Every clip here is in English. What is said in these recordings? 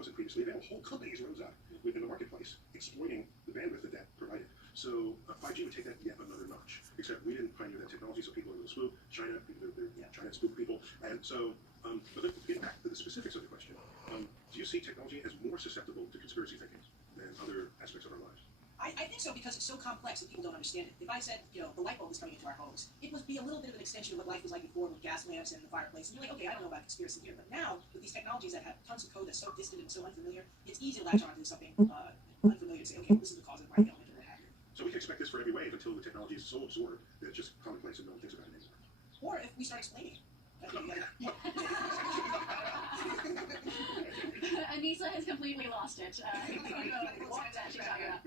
wasn't previously available. Whole companies rose up within the marketplace, exploiting the bandwidth that provided. So 5G would take that yet another notch. Except we didn't pioneer that technology, so people are a little spooked. China, China spooked people, and so. But getting back to the specifics of the question, do you see technology as more susceptible to conspiracy thinking than other aspects of our lives? I think so because it's so complex that people don't understand it. If I said, the light bulb is coming into our homes, it would be a little bit of an extension of what life was like before with gas lamps and the fireplace. And you're like, okay, I don't know about conspiracy here. But now, with these technologies that have tons of code that's so distant and so unfamiliar, it's easy to latch onto something unfamiliar and say, okay, this is the cause of my ailment or what have you. So we can expect this for every wave until the technology is so absorbed that it's just commonplace and no one thinks about it anymore. Or if we start explaining it. Anissa has completely lost it. I don't know what she's talking about.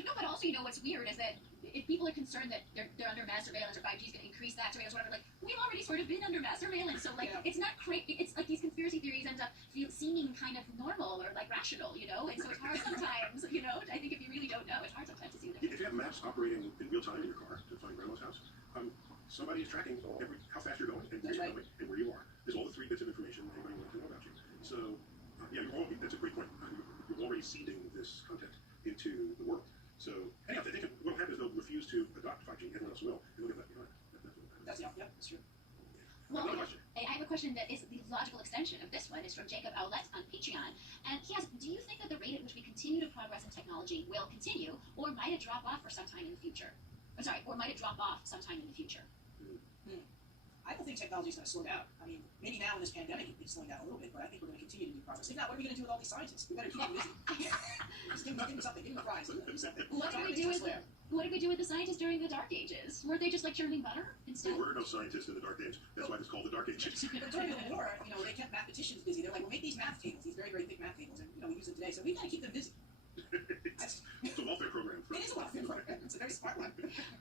No, but also, what's weird is that if people are concerned that they're under mass surveillance or 5G is going to increase that surveillance, whatever, we've already sort of been under mass surveillance, so it's not crazy. It's like these conspiracy theories end up seeming kind of normal or rational, and so it's hard sometimes, I think if you really don't know, it's hard sometimes to see the difference. If you have maps operating in real time in your car to find grandma's house, somebody is tracking how fast you're going and where you're going and where you are. There's all the 3 bits of information anybody wants to know about you. So, that's a great point. You're already seeding this content into the world. So, anyhow, I think what will happen is they'll refuse to adopt 5G. Everyone else will, and they'll get left behind. That's true. Well, I have a question that is the logical extension of this one. It's from Jacob Owlett on Patreon. And he asks, do you think that the rate at which we continue to progress in technology will continue, or might it drop off for some time in the future? Or might it drop off sometime in the future? I don't think technology is going to slow down. I mean, maybe now in this pandemic it's slowing down a little bit, but I think we're going to continue to do progress. If not, what are we going to do with all these scientists? We better keep them busy. Just give them something, give them a prize. What did we do with the scientists during the Dark Ages? Weren't they just churning butter instead? There were no scientists in the Dark Ages. That's why it's called the Dark Ages. But during the war, they kept mathematicians busy. They're like, we'll make these math tables, these very, very thick math tables, and we use them today. So we've got to keep them busy. It's a welfare program. It is a welfare program. It's a very smart one.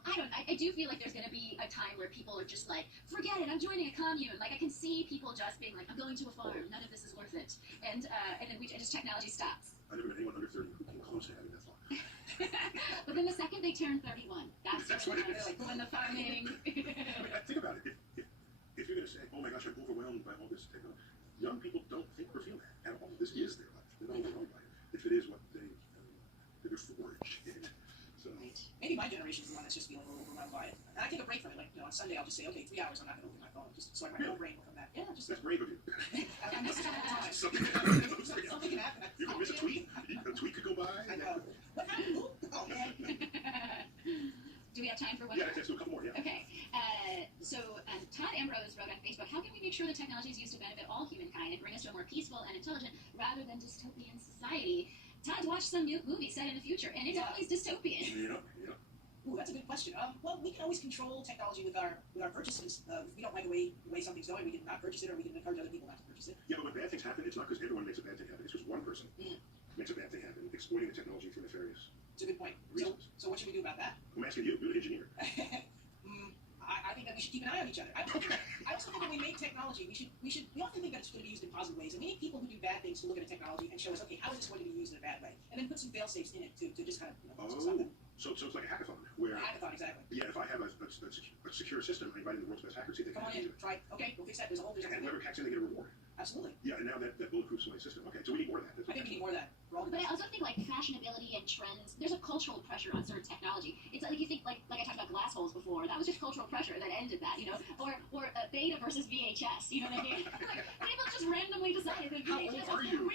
I do feel like there's going to be a time where people are just like, forget it, I'm joining a commune. I can see people just being like, I'm going to a farm. None of this is worth it. And then just technology stops. I've never met anyone under 30 who came close to having that thought. But then the second they turn 31, that's when they're like doing the farming. Think about it. If you're going to say, oh my gosh, I'm overwhelmed by all this technology, young people don't think or feel that at all. This is their life. They're not overwhelmed by it. If it is what they're forged in. So maybe my generation is the one that's just feeling a little overwhelmed by it. And I take a break from it. On Sunday, I'll just say, okay, 3 hours, I'm not going to open my phone, just so my whole brain will come back. Yeah, that's brave of you. I'm just Something can happen. You can miss a tweet. A tweet could go by. I know. What happened? Oh man. Do we have time for one? Yeah, let's do a couple more. Yeah. Okay. So Todd Ambrose wrote on Facebook, how can we make sure the technology is used to benefit all humankind and bring us to a more peaceful and intelligent rather than dystopian society? Todd watched some new movie set in the future, and it's always dystopian. Yeah. Ooh, that's a good question. Well, we can always control technology with our purchases. If we don't like the way something's going, we can not purchase it, or we can encourage other people not to purchase it. Yeah, but when bad things happen, it's not because everyone makes a bad thing happen. It's because one person makes a bad thing happen, exploiting the technology for nefarious It's a good point. reasons. So what should we do about that? I'm asking you. You're the engineer. I think that we should keep an eye on each other. I also think that when we make technology, we often think that it's going to be used in positive ways, and we need people who do bad things to look at a technology and show us, okay, how is this going to be used in a bad way, and then put some fail safes in it to just kind of stop it. So it's like a hackathon where. A hackathon, exactly. Yeah, if I have a secure system, I invite in the world's best hackers. See if they can hack into it. Try. Okay, we'll fix that. And whoever hacks in, they get a reward. Absolutely. Yeah, and now that bulletproofs my system. Okay, so we need more of that. I think we need more of that. But I also think fashionability and trends. There's a cultural pressure on certain technology. It's like you think like I talked about glass holes before. That was just cultural pressure that ended that, Or Beta versus VHS. You know what I mean? People just randomly decided that VHS How old are you?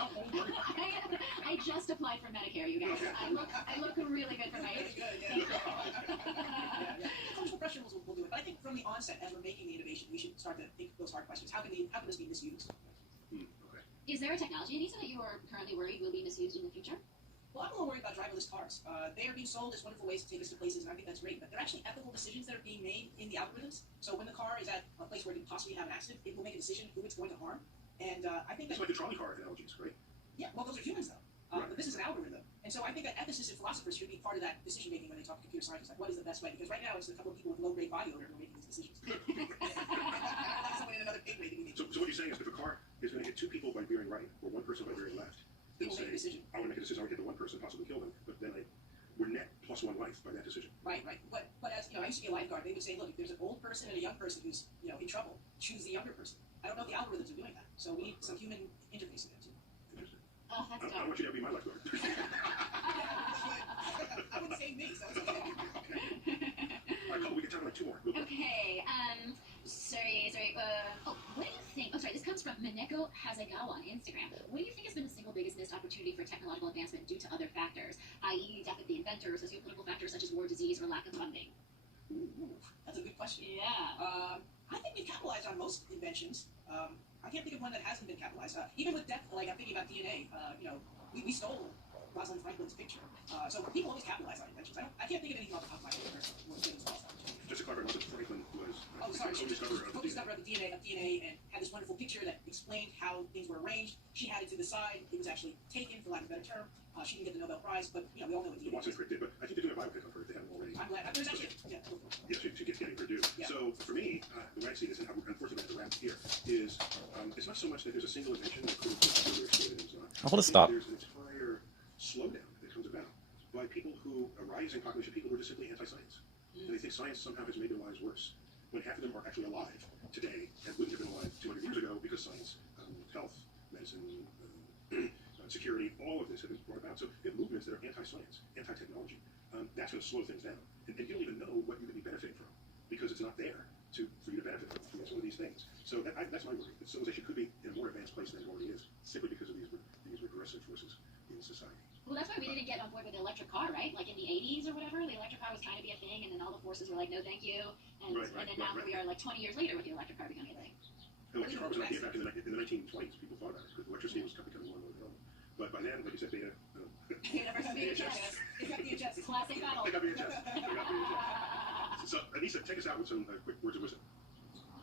How old are you? I just applied for Medicare, you guys. I look really good for my age. Cultural pressure will do it. But I think from the onset, as we're making the innovation, we should start to think those hard questions. How can this be misused? Okay. Is there a technology, Anissa, that you are currently worried will be misused in the future? Well, I'm a little worried about driverless cars. They are being sold as wonderful ways to take us to places, and I think that's great. But they're actually ethical decisions that are being made in the algorithms. So when the car is at a place where it could possibly have an accident, it will make a decision who it's going to harm. And I think that's like the trolley car analogies, right? Yeah, well, those are humans, though. But this is an algorithm. And so I think that ethicists and philosophers should be part of that decision making when they talk to computer scientists. Like, what is the best way? Because right now it's a couple of people with low-grade body odor who are making these decisions. Someone in another big way to be making. So what you're saying is if a car is going to hit 2 people by veering right or 1 person by veering left, People make a decision. I want to make a decision. I want to hit the 1 person, possibly kill them, but then we're net plus 1 life by that decision. Right. But as I used to be a lifeguard. They would say, look, if there's an old person and a young person who's in trouble, choose the younger person. I don't know if the algorithms are doing that. So we need some human interface in there too. Oh, that's I dumb. want you to be my lifeguard. I wouldn't say me, so it's okay. All right, cool. We can talk about 2 more. Okay, sorry, what do you think, oh, sorry, this comes from Monaco Hazagawa on Instagram. What do you think has been the single biggest missed opportunity for technological advancement due to other factors, i.e. death of the inventor, sociopolitical factors such as war, disease, or lack of funding? Ooh, that's a good question. Yeah. I think we've capitalized on most inventions. I can't think of one that hasn't been capitalized. Even with death, like I'm thinking about DNA. We stole Rosalind Franklin's picture. So people always capitalize on inventions. I can't think of anything off the top of my head personally. Just to clarify, Rosalind Franklin was Oh, sorry. She was the co-discoverer of the co-discoverer of the DNA and had this wonderful picture that explained how things were arranged. She had it to the side. It was actually taken, for lack of a better term. She didn't get the Nobel Prize, but we all know what The DNA Watson is. critic did, but I think they're doing a biopic of her if they haven't already. I'm glad. There's actually, Yeah, she gets getting her due. Yeah. So for me, the way I see this, and unfortunately I have to wrap here, is it's not so much that there's a single invention that could have been further exploited and not. I'll hold a stop. There's an entire slowdown that comes about by people who, a rising population of people who are just simply anti-science. And they think science somehow has made their lives worse, when half of them are actually alive today and wouldn't have been alive 200 years ago because science, health, medicine, security, all of this have been brought about. So we have movements that are anti-science, anti-technology. That's going to slow things down. And you don't even know what you could be benefiting from because it's not there for you to benefit from some of these things. So that's my worry. That civilization could be in a more advanced place than it already is, simply because of these regressive forces in society. Well, that's why we didn't get on board with the electric car, right? Like in the 80s or whatever, the electric car was trying to be a thing, and then all the forces were like, no, thank you. And then now we are like 20 years later with the electric car becoming a thing. The electric car was an idea back in the 1920s. People thought about it because electricity was becoming more and more available. But by then, like you said, beta. VHS. It got VHS. Classic battle. They got VHS. So, Anissa, take us out with some quick words of wisdom.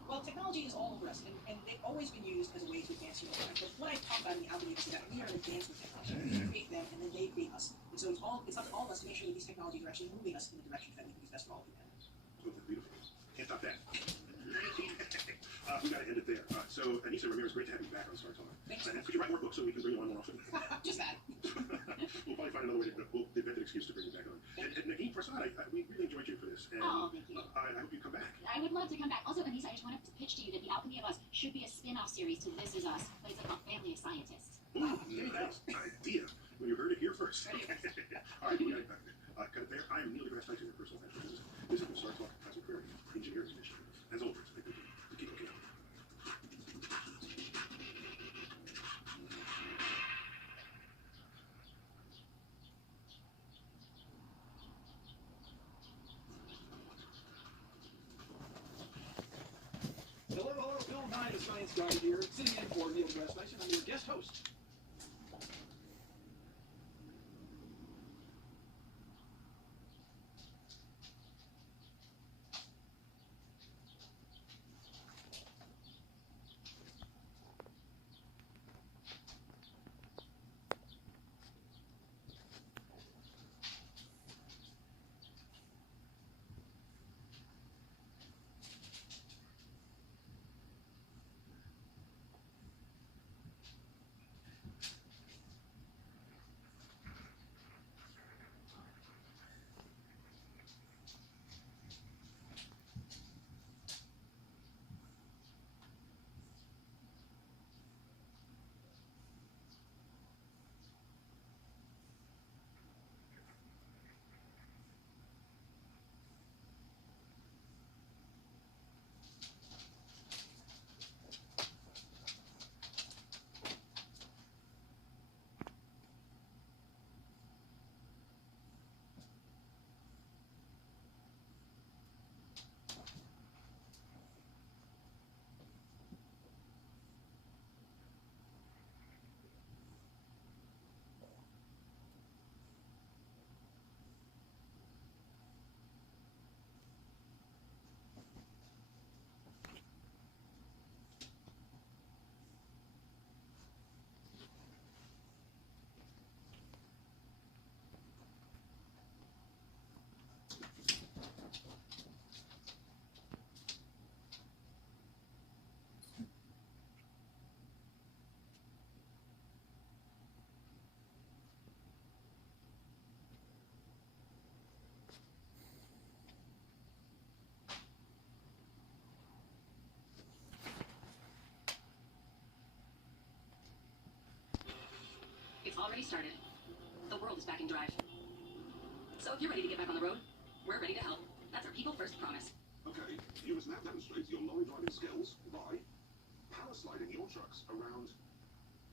Well, technology is all over us, and they've always been used as a way to advance human life. But what I talk about in the algorithm is that we are an advancement technology. We create them, and then they create us. And so it's up to all of us to make sure that these technologies are actually moving us in the direction that we think is best for all humanity. Oh, beautiful. Can't top that. We got to end it there. So, Anissa Ramirez, great to have you back on Star Talk. Thanks. And could you write more books so we can bring you on more often? Just that. We'll probably find another way we'll invent an excuse to bring you back on. And Nagin Prasad, we really enjoyed you for this. And Oh, thank you. I hope you come back. I would love to come back. Also, Anissa, I just wanted to pitch to you that The Alchemy of Us should be a spin-off series to This Is Us, but it's about a family of scientists. Ooh, nice idea. Well, you heard it here first. All right, we got to cut it there. I am Neil deGrasse Tyson, your personal astrophysicist. This has been Star Talk Cosmic Query Engineering Mission. As always, thank you to keep looking out. Hello, Bill Nye, the Science Guy here, sitting in for Neil deGrasse Tyson. I'm your guest host. already started. The world is back in drive. So if you're ready to get back on the road, we're ready to help. That's our people first promise. Okay, you must now demonstrate your lorry driving skills by parasliding your trucks around.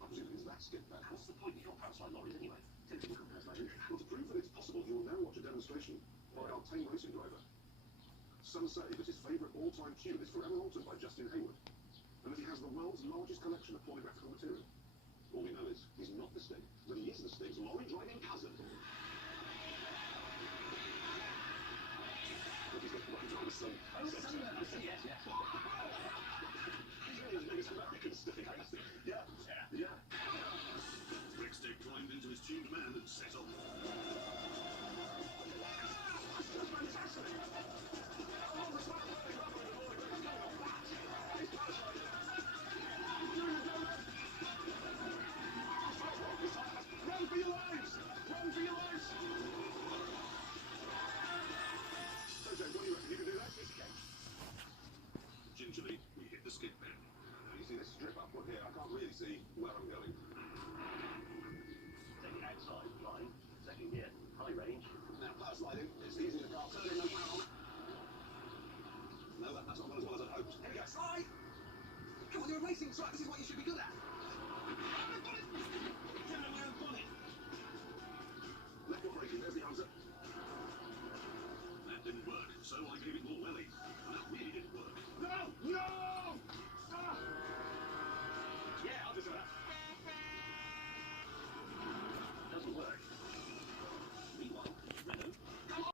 I presume it is that skip then. What's the point? You've got paraslide lorries anyway. Typical parasliding. Well, to prove that it's possible, you will now watch a demonstration by our tame racing driver. Some say that his favourite all-time tune is Forever Altered by Justin Hayward, and that he has the world's largest collection of pornographical material. All we know is he's not the Sting, but he is the Sting's lorry driving cousin. But he's the lorry driver's son. Yes, yes. He's really as big as American Sting. Yeah. Brickstick climbed into his tuned man and set off. That's fantastic! Run for your lives! Run for your lives! So, Jay, what do you reckon? You can do that? Yes, you can. Gingerly, we hit the skip bend. You see this strip upward here? I can't really see where I'm going. Take it outside, line, second gear, high range. Now, power sliding, it's easy to grasp. Turn in, no power on. No, that's not gone as well as I'd hoped. Here we go, slide! Come on, you're a racing track. This is what you should be good at. Left foot braking, there's the answer. That didn't work, so I